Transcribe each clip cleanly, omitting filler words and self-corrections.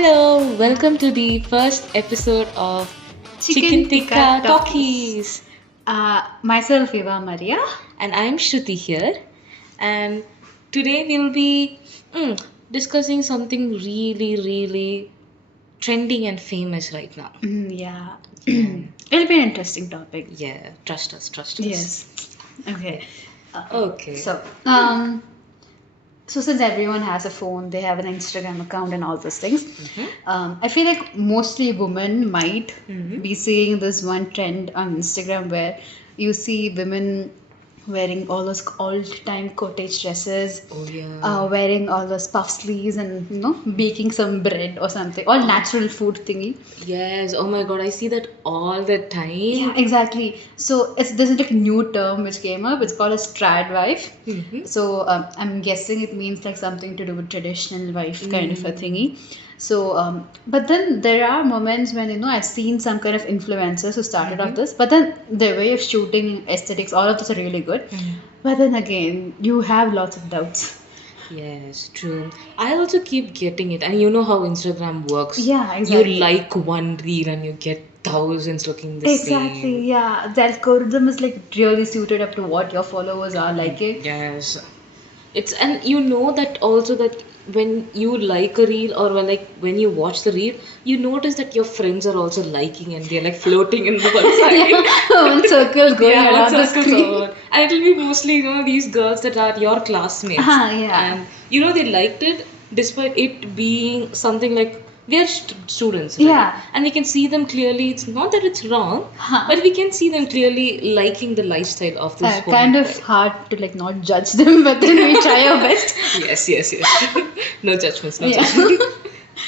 Hello, welcome to the first episode of Chicken Tikka Talkies. Myself, Eva Maria. And I'm Shruti here. And today we'll be discussing something really trending and famous right now. Yeah. It'll be an interesting topic. Yeah, trust us. Yes. Okay. Okay. So since everyone has a phone, they have an Instagram account and all those things. I feel like mostly women might be seeing this one trend on Instagram where you see women wearing all those old-time cottage dresses, Oh yeah. wearing all those puff sleeves and baking some bread or something, all natural food thingy. Yes. Oh my God, I see that all the time. Yeah, exactly. So there's like a new term which came up. It's called a trad wife. So I'm guessing it means like something to do with traditional wife kind of a thingy. So, but then there are moments when I've seen some kind of influencers who started off this, but then their way of shooting, aesthetics, all of this are really good. But then again, you have lots of doubts. Yes, true. I also keep getting it, and you know how Instagram works. Yeah, You exactly. like one reel and you get thousands looking the Exactly, same. yeah. The algorithm is like really suited up to what your followers are liking. Yes. It's and you know that also that when you like a reel or when you watch the reel, you notice that your friends are also liking and they're like floating in the one side. One circle going Yeah, around the circles screen. over. And it'll be mostly, these girls that are your classmates. Yeah. And they liked it despite it being something like we are students, right? Yeah. And we can see them clearly. It's not that it's wrong, Huh. but we can see them clearly liking the lifestyle of this woman. Kind of hard to like not judge them, but then we try our best. Yes. No judgments, no Yeah. judgments.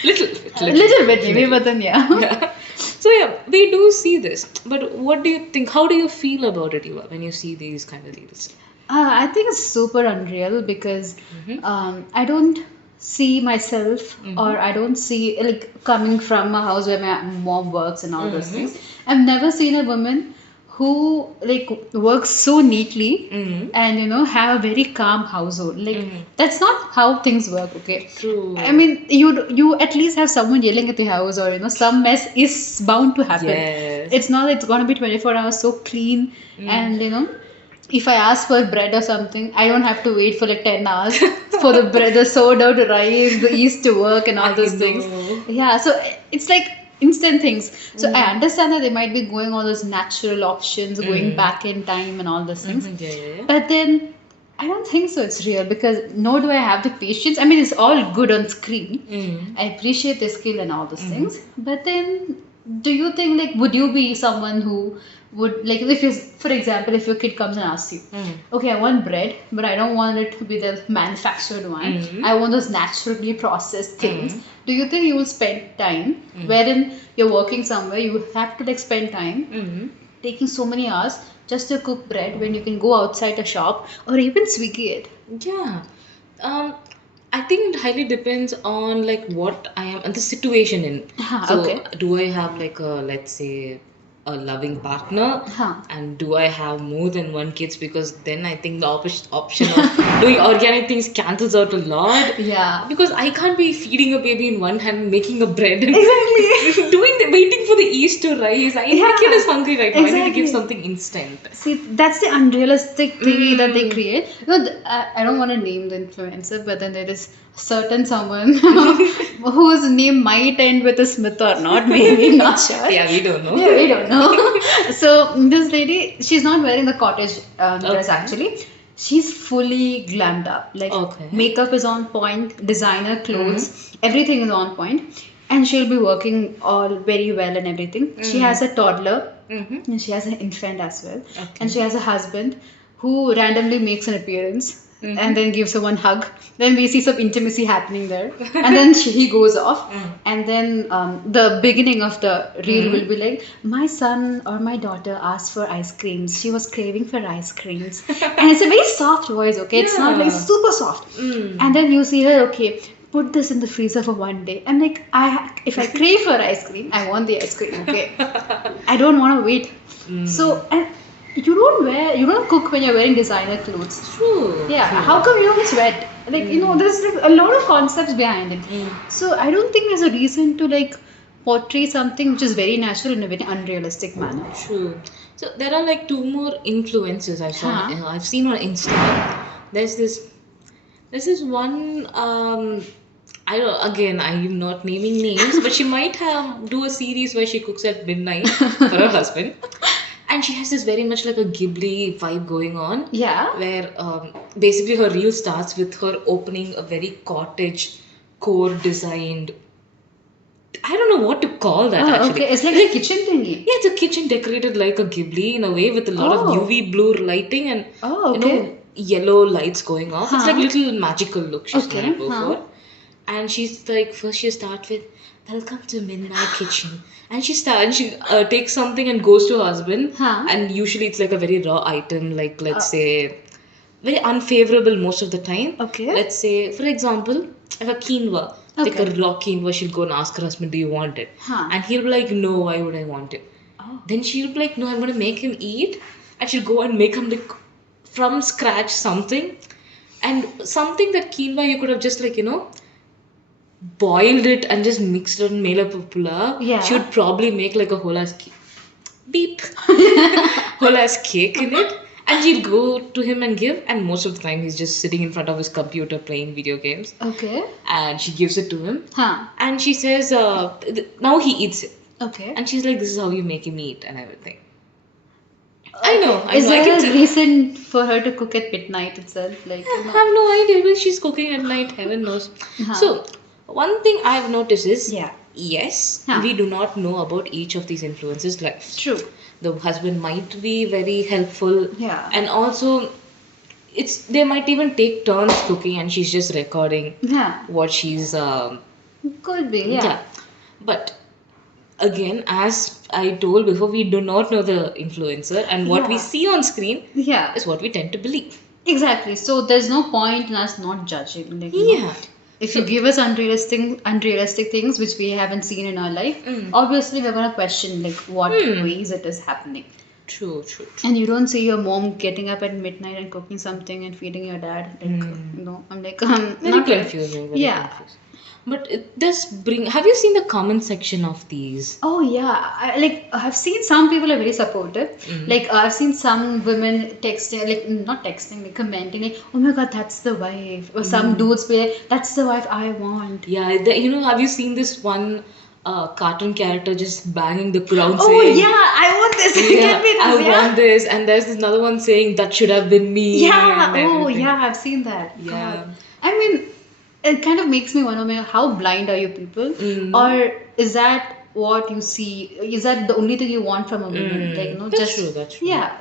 Little A little bit maybe, but then yeah. Yeah. So yeah, we do see this. But what do you think? How do you feel about it, Eva, when you see these kind of reels? I think it's super unreal because I don't see myself or I don't see like coming from a house where my mom works and all those things. I've never seen a woman who like works so neatly and have a very calm household. Like that's not how things work, okay? True. I mean, you at least have someone yelling at the house or some mess is bound to happen. Yes. It's not like it's gonna be 24 hours so clean and if I ask for bread or something, I don't have to wait for like 10 hours for the bread, the sourdough to rise, the yeast to work, and all I those know. things. Yeah, so it's like instant things. So I understand that they might be going all those natural options, going back in time, and all those things. Yeah. But then I don't think so. It's real because nor do I have the patience. I mean, it's all good on screen. I appreciate the skill and all those things. But then, do you think like would you be someone who would like if you, for example, if your kid comes and asks you, okay, I want bread, but I don't want it to be the manufactured one. I want those naturally processed things. Do you think you will spend time wherein you're working somewhere, you have to like spend time taking so many hours just to cook bread when you can go outside a shop or even Swiggy it? Yeah. I think it highly depends on like what I am and the situation in. So Okay. do I have like a, let's say, a loving partner, and do I have more than one kids? Because then I think the option of doing organic things cancels out a lot. Yeah. Because I can't be feeding a baby in one hand and making a bread. Exactly. Waiting for the yeast to rise. My kid is hungry right now. I need to Exactly. give something instant. See, that's the unrealistic thing that they create. I don't want to name the influencer, but then there is certain someone whose name might end with a Smith or not, maybe, not sure. Yeah, we don't know. Yeah, we don't know. So this lady, she's not wearing the cottage dress actually. She's fully glammed up. Like makeup is on point, designer clothes, everything is on point, and she'll be working all very well and everything. She has a toddler, and she has an infant as well, and she has a husband who randomly makes an appearance. And then gives her one hug. Then we see some intimacy happening there, and then he goes off. And then the beginning of the reel will be like, my son or my daughter asked for ice creams. She was craving for ice creams, and it's a very soft voice. Okay, it's not like super soft. And then you see her. Okay, put this in the freezer for one day. I'm like, if I crave for ice cream, I want the ice cream. Okay, I don't want to wait. So and you don't cook when you're wearing designer clothes. True. Yeah. How come you don't sweat? Like, there's like a lot of concepts behind it. So I don't think there's a reason to like portray something which is very natural in a very unrealistic manner. True. So there are like two more influences I've seen on Instagram. There's this one I don't, again, I am not naming names, but she might have do a series where she cooks at midnight for her husband. And she has this very much like a Ghibli vibe going on. Yeah. Where basically her reel starts with her opening a very cottage core designed. I don't know what to call that actually. Okay, it's like a kitchen thingy. Yeah, it's a kitchen decorated like a Ghibli in a way with a lot of UV blue lighting and yellow lights going off. It's like a little magical look she's gonna go for. And she's like, first she starts with, "Welcome to Midnight Kitchen." And she takes something and goes to her husband. And usually it's like a very raw item, like let's say, very unfavorable most of the time. Okay. Let's say, for example, like a quinoa. Like a raw quinoa, she'll go and ask her husband, "Do you want it?" And he'll be like, "No, why would I want it?" Then she'll be like, "No, I'm going to make him eat." And she'll go and make him like from scratch something. And something that quinoa you could have just like, boiled it and just mixed it and made up a pulao. Yeah. She would probably make like a whole ass whole ass cake in it. And she'll go to him and give, and most of the time he's just sitting in front of his computer playing video games. Okay. And she gives it to him. And she says, now he eats it. Okay. And she's like, "This is how you make him eat," and everything. I know. Is there a reason for her to cook at midnight itself? Like, I have no idea when she's cooking at night. Heaven knows. So, one thing I've noticed is, yes, we do not know about each of these influencers' lives. True. The husband might be very helpful. Yeah. And also, they might even take turns cooking, and she's just recording what she's. Could be. Yeah. But again, as I told before, we do not know the influencer, and what we see on screen is what we tend to believe. Exactly. So there's no point in us not judging. Like, if you give us unrealistic things which we haven't seen in our life, obviously we're gonna question like what ways it is happening. True. And you don't see your mom getting up at midnight and cooking something and feeding your dad. Like, I'm like, very confusing. Confusing. But it does bring. Have you seen the comment section of these? Oh yeah, I've seen some people are very supportive. Like I've seen some women texting, like not texting, like commenting, like, "Oh my god, that's the wife," or some dudes be like, "That's the wife I want." Yeah, have you seen this one cartoon character just banging the ground? Oh saying, yeah, I want this. Get me this. I want this, and there's another one saying that should have been me. Yeah. Oh yeah, I've seen that. Yeah. God. I mean, it kind of makes me wonder, how blind are you people, or is that what you see? Is that the only thing you want from a woman? Like, that's true. That's true. Yeah.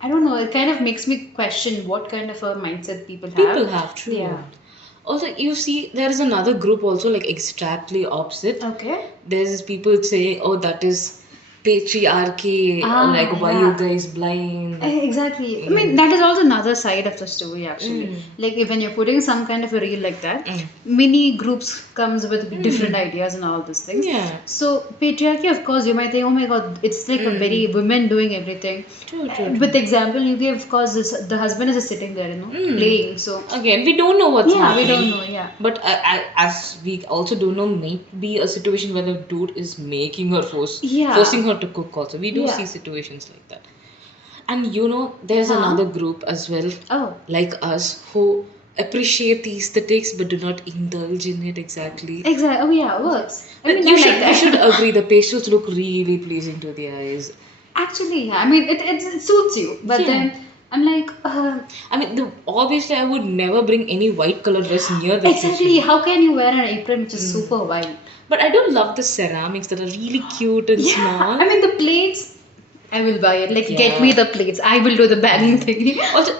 I don't know. It kind of makes me question what kind of a mindset people have. People have, true. Yeah. Also, you see, there is another group also like exactly opposite. Okay. There's people saying, "Oh, that is patriarchy," like, "Why you guys blind?" Exactly. I mean, that is also another side of the story actually. Like when you're putting some kind of a reel like that, many groups comes with different ideas and all these things. Yeah. So patriarchy, of course, you might think, "Oh my god, it's like a very women doing everything." True. With the example, maybe of course the husband is just sitting there, playing. So again, we don't know what's happening. We don't know. Yeah. But as we also don't know, maybe a situation where the dude is making her forcing her to cook also. We do see situations like that. And there's another group as well, like us, who appreciate the aesthetics but do not indulge in it exactly. Exactly. Oh yeah, it works. But we should agree the pastels look really pleasing to the eyes. Actually, yeah. I mean, it suits you. But then I'm like, I mean, obviously, I would never bring any white color dress near the exactly. kitchen. How can you wear an apron which is super white? But I do love the ceramics that are really cute and small. I mean, the plates, I will buy it. Like, get me the plates. I will do the bagging thing. Also,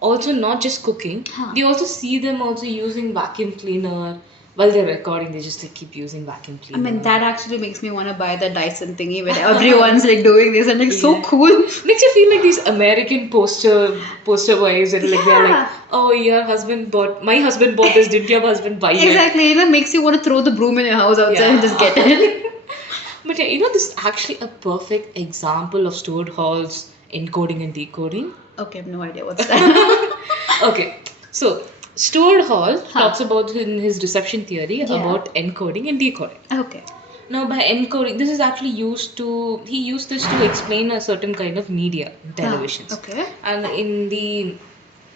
also not just cooking. We also see them also using vacuum cleaner. While they're recording, they just keep using vacuum cleaner. I mean, that actually makes me want to buy the Dyson thingy where everyone's like doing this and like so cool. Makes you feel like these American poster vibes and like they're like, "Oh, my husband bought this, didn't your husband buy it?" Exactly, makes you want to throw the broom in your house outside and just get it. But yeah, this is actually a perfect example of Stuart Hall's encoding and decoding. Okay, I have no idea what's that. Okay, so Stuart Hall talks about in his reception theory about encoding and decoding. Okay. Now, by encoding, this is actually he used this to explain a certain kind of media in televisions. Okay. And in the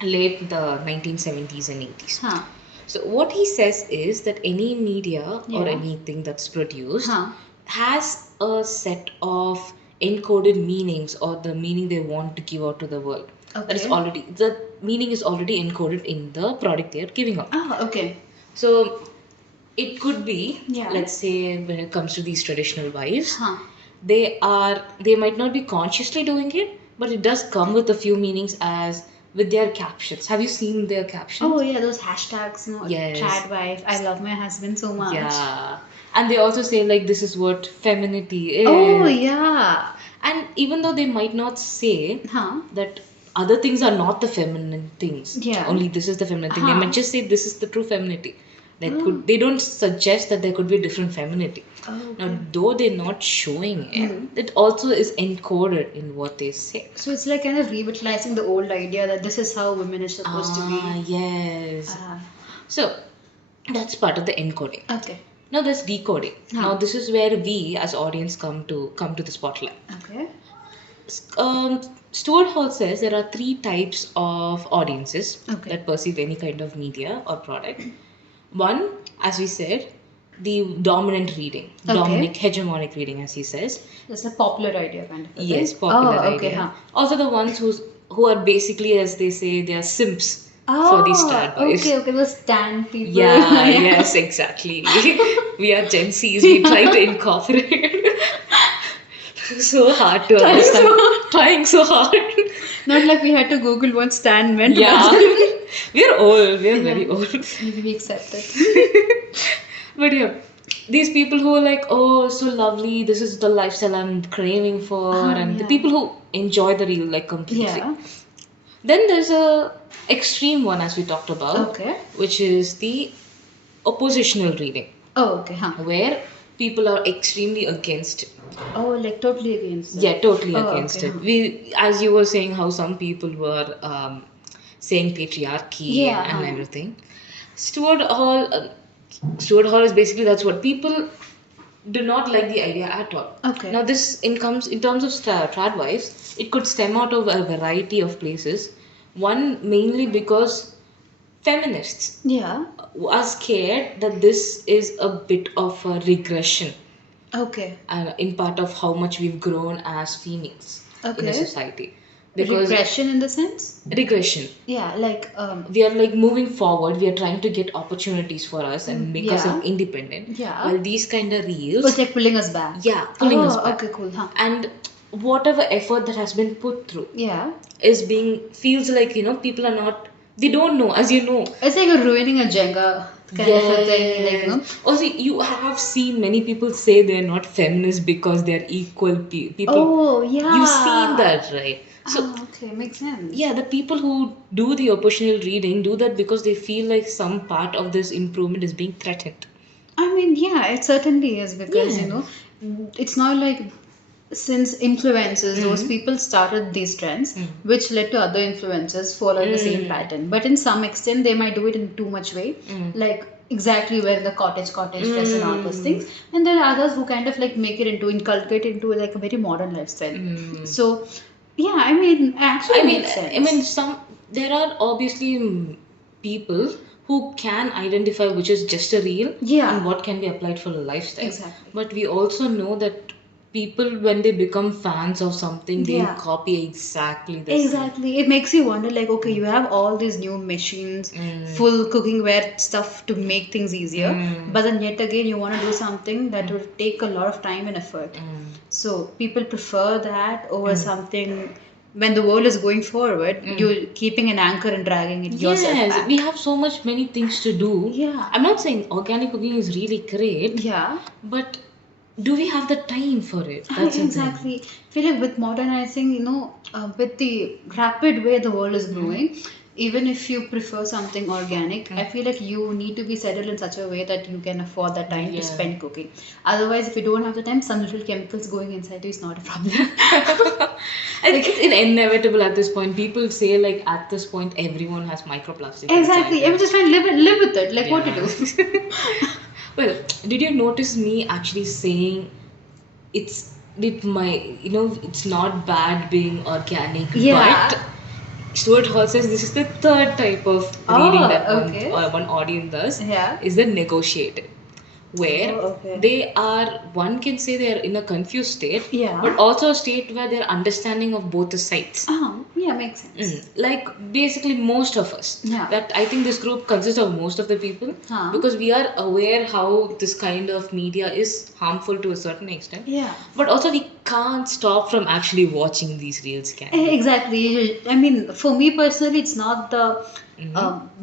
late the 1970s and 80s. Huh. So, what he says is that any media or Yeah. anything that's produced Huh. has a set of encoded meanings or the meaning they want to give out to the world. That is Okay. the meaning is already encoded in the product they are giving out. Ah, okay. So it could be, Yeah. let's say, when it comes to these traditional wives, Huh. they might not be consciously doing it, but it does come with a few meanings as with their captions. Have you seen their captions? Oh yeah, those hashtags, Yes. Trad wife, I love my husband so much. Yeah. And they also say like this is what femininity is. Oh yeah. And even though they might not say Huh. that other things are not the feminine things, Yeah. only this is the feminine thing. They Huh. might just say this is the true femininity. They don't suggest that there could be a different femininity. Oh, Now, okay. though they're not showing it, it also is encoded in what they say. So it's like kind of revitalizing the old idea that this is how women are supposed to be. Yes. Ah, So that's part of the encoding. okay. Now there's decoding. Huh. Now this is where we as audience come to the spotlight. Okay. Stuart Hall says there are three types of audiences Okay. that perceive any kind of media or product. One, as we said, the dominant reading, Okay. dominant hegemonic reading, as he says. That's a popular idea kind of. a Yes, thing. popular Oh, okay. idea. Huh. Also, the ones who are basically, as they say, they are simps for these star boys. Okay, okay, those stan people. Yeah, yes, exactly. We are Gen Zs. We try to incorporate. So hard to understand. Trying so hard. Not like we had to Google what stan meant. Yeah. We're old. We're very old. Maybe we accept it. But yeah, these people who are like, oh, so lovely. This is the lifestyle I'm craving for, and the yeah. people who enjoy the real like completely. Yeah. Then there's a extreme one as we talked about, Okay. which is the oppositional reading, Oh, okay. Huh. where people are extremely against it. Oh, like totally against it. Yeah, totally Oh, against okay, it. huh. We, as you were saying, how some people were saying patriarchy Yeah, and huh. everything. Stuart Hall, Stuart Hall is basically that's what people do not like the idea at all. Okay. Now, this in terms of trad wives, it could stem out of a variety of places. One mainly because feminists Yeah. are scared that this is a bit of a regression Okay. in part of how much we've grown as females in Okay. a society. Because Regression in the sense? regression, Yeah, like we are like moving forward, we are trying to get opportunities for us and make yeah. ourselves independent. Yeah. While these kind of it reels, was like pulling us back. yeah, pulling oh, us back. Okay, cool. Huh. And whatever effort that has been put through Yeah. is being feels like people are not, they don't know, as you know. It's like you're ruining a Jenga kind of a thing. Like, Also, you have seen many people say they're not feminist because they're equal people. Oh, yeah. You've seen that, right? So, okay, makes sense. yeah, the people who do the oppositional reading do that because they feel like some part of this improvement is being threatened. I mean, yeah, it certainly is because, Yeah. it's not like since influencers, those people started these trends, which led to other influencers following the same pattern. But in some extent, they might do it in too much way, like exactly wearing the cottage dress and all those things. And there are others who kind of like make it into, inculcate into like a very modern lifestyle. So, yeah, I mean, actually, I mean, makes sense. I mean, there are obviously people who can identify which is just a reel Yeah. and what can be applied for a lifestyle. Exactly. But we also know that people, when they become fans of something, they Yeah. copy exactly the same. Exactly. It makes you wonder like, okay, you have all these new machines, full cookingware stuff to make things easier. But then yet again, you want to do something that will take a lot of time and effort. So people prefer that over something when the world is going forward, you're keeping an anchor and dragging it yourself Yes, back. we have so much many things to do. Yeah. I'm not saying organic cooking is really great, Yeah. but do we have the time for it? That's the thing. Exactly. I feel like with modernizing, with the rapid way the world is growing, even if you prefer something organic, I feel like you need to be settled in such a way that you can afford the time to Yeah. spend cooking. Otherwise, if you don't have the time, some little chemicals going inside you is not a problem. I think it's inevitable at this point. People say like at this point everyone has microplastics Exactly. inside I'm them. just trying to live with it. Like, what to Yeah. do? Well, did you notice me actually saying it's it my it's not bad being organic, Yeah. but Stuart Hall says this is the third type of Oh, reading that okay. one audience does, Yeah. is the negotiated, where Oh, okay. they are, one can say they are in a confused state, Yeah. but also a state where they're understanding of both the sides. Oh, yeah, makes sense. Like basically most of us. Yeah. That I think this group consists of most of the people, Huh. because we are aware how this kind of media is harmful to a certain extent. Yeah. But also we can't stop from actually watching these reels, can we? Exactly. I mean, for me personally, it's not the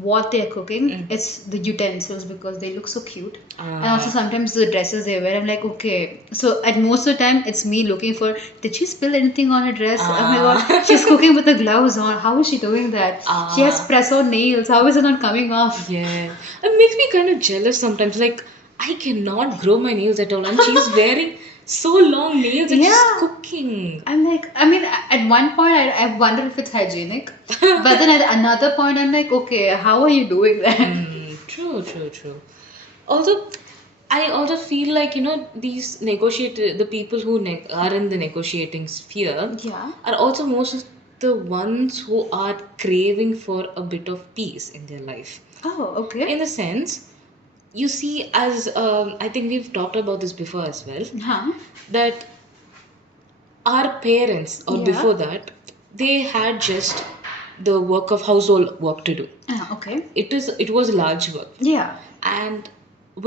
what they're cooking, it's the utensils because they look so cute. And also sometimes the dresses they wear, I'm like, okay. So at most of the time, it's me looking for, did she spill anything on her dress? Oh my god, she's cooking with the gloves on. How is she doing that? She has press on nails. How is it not coming off? Yeah. It makes me kind of jealous sometimes. Like, I cannot grow my nails at all, and she's wearing so long nails and she's Yeah. cooking. I'm like, I mean, at one point, I wonder if it's hygienic. But then at another point, I'm like, okay, how are you doing that? True. Also, I also feel like, these the people who are in the negotiating sphere Yeah. are also most of the ones who are craving for a bit of peace in their life. Oh, okay. In the sense, you see, as I think we've talked about this before as well, Huh? that our parents, or Yeah. before that, they had just the work of household work to do. Ah, okay. It was large work, Yeah. and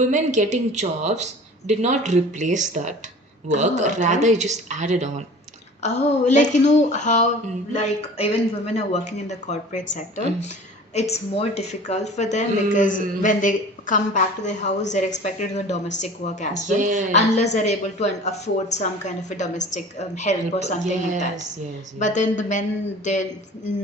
women getting jobs did not replace that work, Oh, okay. rather it just added on. Oh, like you know how like even women are working in the corporate sector, it's more difficult for them because when they come back to their house, they're expected to do domestic work as well, Yes. unless they're able to afford some kind of a domestic help or something like that. Yes. But then the men, they're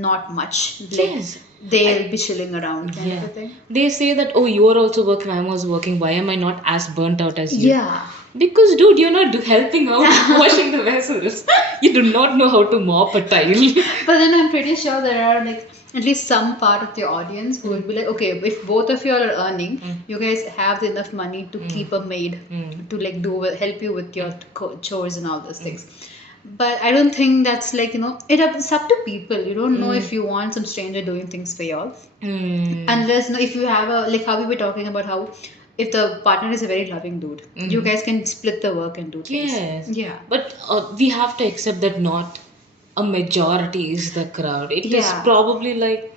not much. Like Yes. they'll be chilling around kind of a thing. They say that, oh, you are also working, I was working, why am I not as burnt out as you? Yeah. Because, dude, you're not helping out washing the vessels. You do not know how to mop a tile. But then I'm pretty sure there are like at least some part of the audience who would be like, okay, if both of you are earning, you guys have enough money to keep a maid to like help you with your chores and all those things. But I don't think that's like it's up to people. You don't know if you want some stranger doing things for y'all, unless if you have a like how we were talking about how if the partner is a very loving dude, you guys can split the work and do things. Yes. Yeah. But we have to accept that not a majority is the crowd. It is Yeah. probably like,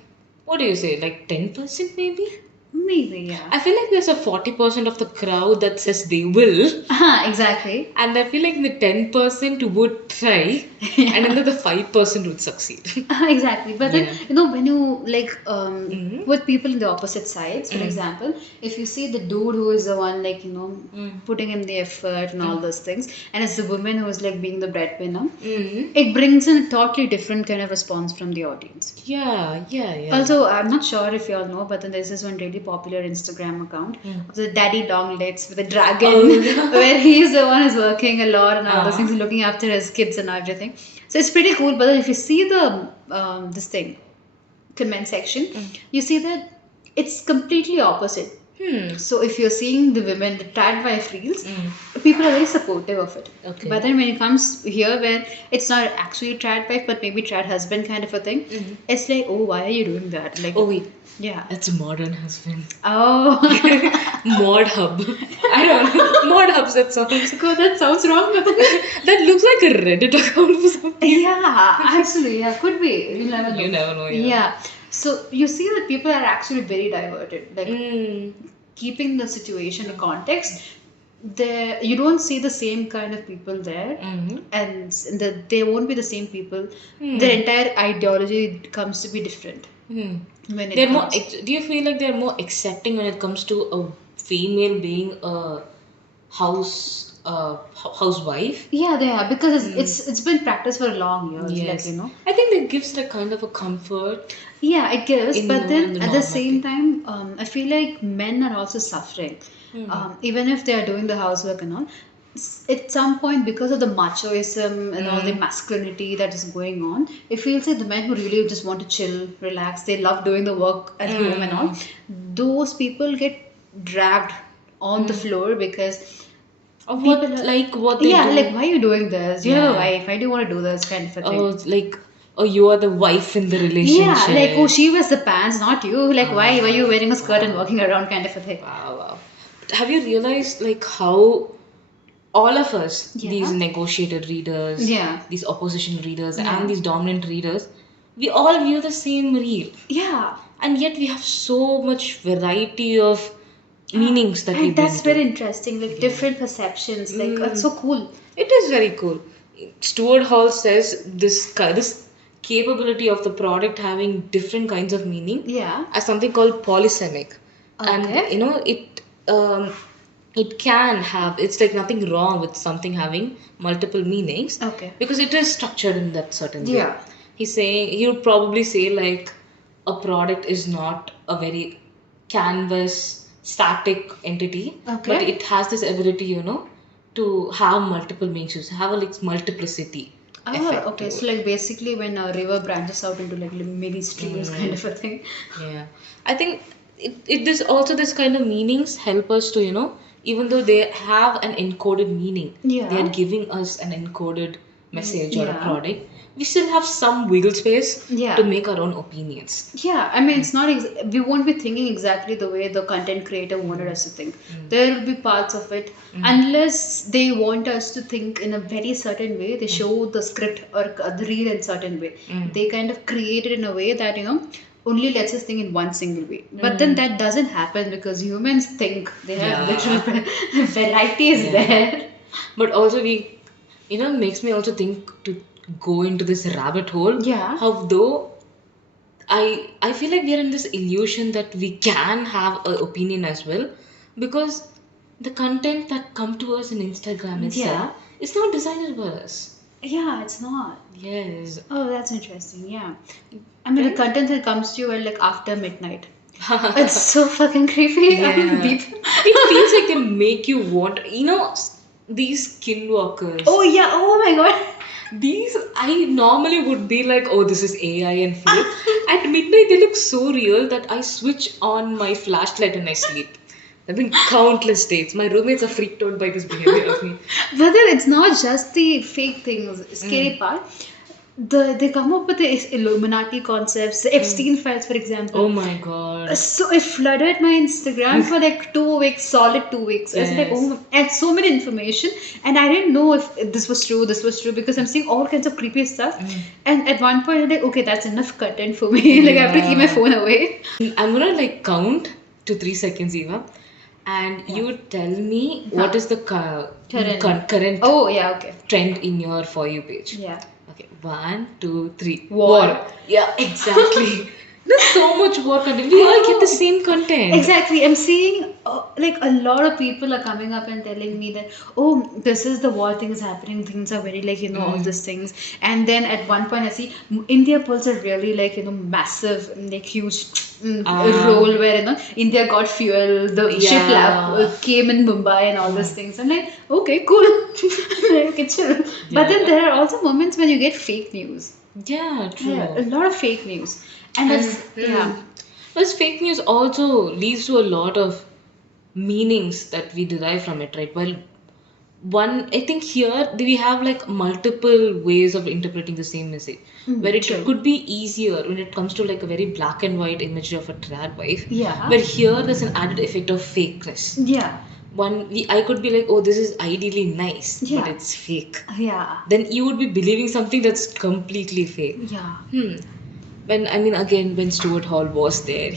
what do you say, like 10% maybe? Maybe, yeah. I feel like there's a 40% of the crowd that says they will. Exactly. And I feel like the 10% would try, and then the 5% would succeed. Exactly. But then, Yeah. when you like with people in the opposite sides, for example, if you see the dude who is the one like, putting in the effort and all those things, and it's the woman who is like being the breadwinner, it brings in a totally different kind of response from the audience. Yeah. Also, I'm not sure if you all know, but then there's this one really popular Instagram account of the Daddy Longlets with a dragon, where he's the one who's working a lot and all those things, looking after his kids and everything. So it's pretty cool. But then if you see the this thing, comment section, you see that it's completely opposite. So if you're seeing the women, the trad wife reels, people are very supportive of it. Okay. But then when it comes here where it's not actually trad wife but maybe trad husband kind of a thing, it's like, oh, why are you doing that? Like, Oh, wait. yeah. That's a modern husband. Oh. Mod hub. I don't know. Mod hubs, that sounds. God, that sounds wrong. But That looks like a Reddit account for something. yeah, actually, yeah, could be. You never know. You never know. Yeah. So you see that people are actually very diverted. Like keeping the situation in context, you don't see the same kind of people there, and they won't be the same people. Their entire ideology comes to be different. When it They're more. comes. Do you feel like they're more accepting when it comes to a female being a house housewife. Yeah, they are because it's been practiced for a long years, like Yes, you know. I think that gives like kind of a comfort Yeah, it gives, in but in then the at the normal same day. time, I feel like men are also suffering, even if they are doing the housework and all. At some point, because of the machoism and all the masculinity that is going on, it feels like the men who really just want to chill, relax, they love doing the work at home and all. Those people get dragged on the floor because Of people what are, like what they yeah, like do. why are you doing this? You have a Yeah. wife. Why do you want to do this kind of a thing? Oh, like, oh, you are the wife in the Yeah, like oh, relationship. she wears the pants, not you. Like why were you wearing a skirt and Wow. walking around, kind of a thing. Wow, wow. But have you realized like how all of us, these Yeah, negotiated readers, yeah, these opposition readers, and yeah, these dominant readers, we all view the same reel. yeah. And yet we have so much variety of meanings that we And bring that's to very it. interesting. Like different perceptions. Like it's so cool. It is very cool. Stuart Hall says this capability of the product having different kinds of meaning Yeah. as something called polysemic, and Okay. it can have, it's like nothing wrong with something having multiple meanings Okay. because it is structured in that certain way. Yeah. He's saying he would probably say like a product is not a very canvas static entity, Okay. but it has this ability, to have multiple meanings, to have a like multiplicity effect Okay. to So it. like basically when a river branches out into like many streams, kind of a thing. Yeah, I think it this also this kind of meanings help us to even though they have an encoded meaning, they are Yeah. giving us an encoded message or a Yeah. product. We still have some wiggle space to Yeah. make our own opinions. Yeah, I mean, it's not, we won't be thinking exactly the way the content creator wanted us to think. There will be parts of it, unless they want us to think in a very certain way, they show the script or the reel in certain way. They kind of create it in a way that, only lets us think in one single way. But then that doesn't happen because humans think they have literal Yeah. variety is Yeah. there. But also makes me also think to go into this rabbit hole. Yeah. How though I feel like we are in this illusion that we can have an opinion as well, because the content that come to us in Instagram itself Yeah. is not designed by us. Yeah, it's not. Yes. Oh, that's interesting. Yeah. I mean, the content that comes to you at like after midnight. It's so fucking creepy. I mean, Yeah. people. It feels like they make you want, these skinwalkers. Oh yeah. Oh my god. These I normally would be like, oh, this is AI and fake. At midnight, they look so real that I switch on my flashlight and I sleep. There have been countless dates. My roommates are freaked out by this behavior of me. But then it's not just the fake things. Scary part. They come up with the Illuminati concepts, the Epstein files, for example. Oh my god. So it flooded my Instagram for like 2 weeks, solid 2 weeks. I was like, Yes. oh, and so many information, and I didn't know if this was true, because I'm seeing all kinds of creepy stuff. And at one point, I'm like, okay, that's enough content for me. Like I have to keep my phone away. I'm gonna like count to 3 seconds, Eva, and you tell me what is the current Oh yeah, okay, trend in your For You page. yeah. Okay, 1, 2, 3. War. Yeah, exactly. There's so much war content. We all get the same content. Exactly. I'm seeing like a lot of people are coming up and telling me that, oh, this is the war thing is happening. Things are very like, all these things. And then at one point I see India pulls a really like, massive, like huge role where, India got fuel, the ship Yeah. lab came in Mumbai and all these things. I'm like, okay, cool. Okay, chill. But then there are also moments when you get fake news. Yeah, true. Yeah, a lot of fake news. And that's, yeah. Plus, fake news also leads to a lot of meanings that we derive from it, right? Well, I think here we have like multiple ways of interpreting the same message, where it true. could be easier when it comes to like a very black and white imagery of a trad wife. Yeah. But here there's an added effect of fakeness. Yeah. I could be like, oh, this is ideally nice, Yeah. but it's fake. Yeah. Then you would be believing something that's completely fake. Yeah. When Stuart Hall was there,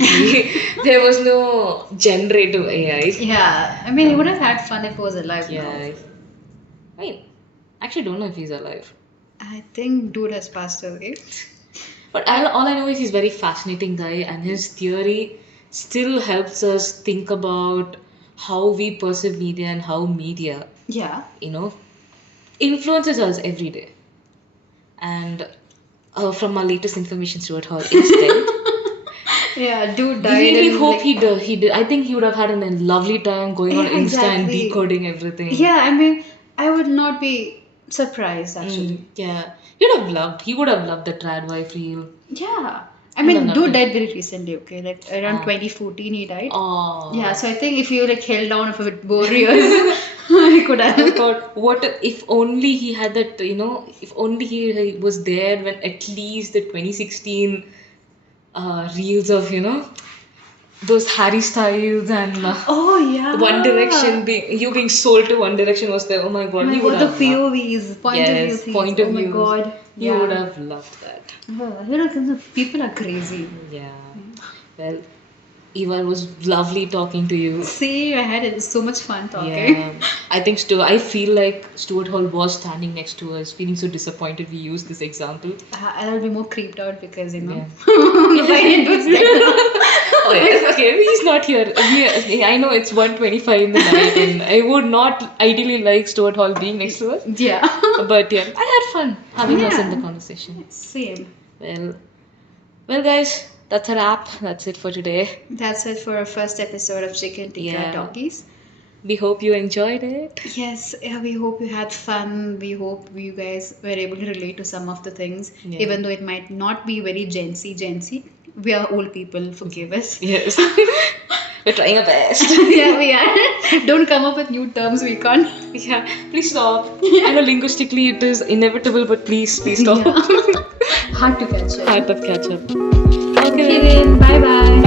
there was no generative AI. Yeah. I mean, he would have had fun if he was alive. now. Yeah. I actually don't know if he's alive. I think dude has passed away. But all I know is he's a very fascinating guy, and his theory still helps us think about how we perceive media and how media, Yeah. influences us every day. And from our latest information, Stuart Hall is dead. Yeah, dude We died. really and, hope like, he did. I think he would have had a lovely time going on Yeah, Insta and exactly. decoding everything. Yeah, I mean, I would not be surprised actually. Yeah. He would have loved the trad wife reel. Yeah. I Would have mean, loved dude it. died very recently, okay? Like around Ah. 2014 he died. Oh. Yeah, so I think if you like held down for a bit more years, I could I have. thought, what if only he had that, if only he was there when at least the 2016 reels of, those Harry Styles and Oh yeah. One Direction, being sold to One Direction was there. Oh my god, Oh my he would god, the have loved. POVs, point Yes, of view things. point of Oh my views. god. He would have loved that. People are crazy. Yeah. Well, Eva, it was lovely talking to you. See, I had it so much fun talking. Yeah. I feel like Stuart Hall was standing next to us, feeling so disappointed we used this example. I'll be more creeped out because Yeah. the Hindus Oh yeah. Okay, he's not here. I know it's 1:25 in the night, and I would not ideally like Stuart Hall being next to us. Yeah. But yeah, I had fun having us in the Yeah. conversation. Same. Well, guys, that's a wrap. That's it for today. That's it for our first episode of Chicken Tikka Yeah. Talkies. We hope you enjoyed it. Yes, we hope you had fun. We hope you guys were able to relate to some of the things, Yeah. even though it might not be very Gen Z. We are old people, forgive us. Yes. We're trying our best. Yeah, we are. Don't come up with new terms we can't. Yeah, please stop. I know linguistically it is inevitable, but please stop. Hard to catch up. Hard to catch up. Okay, then. Bye bye.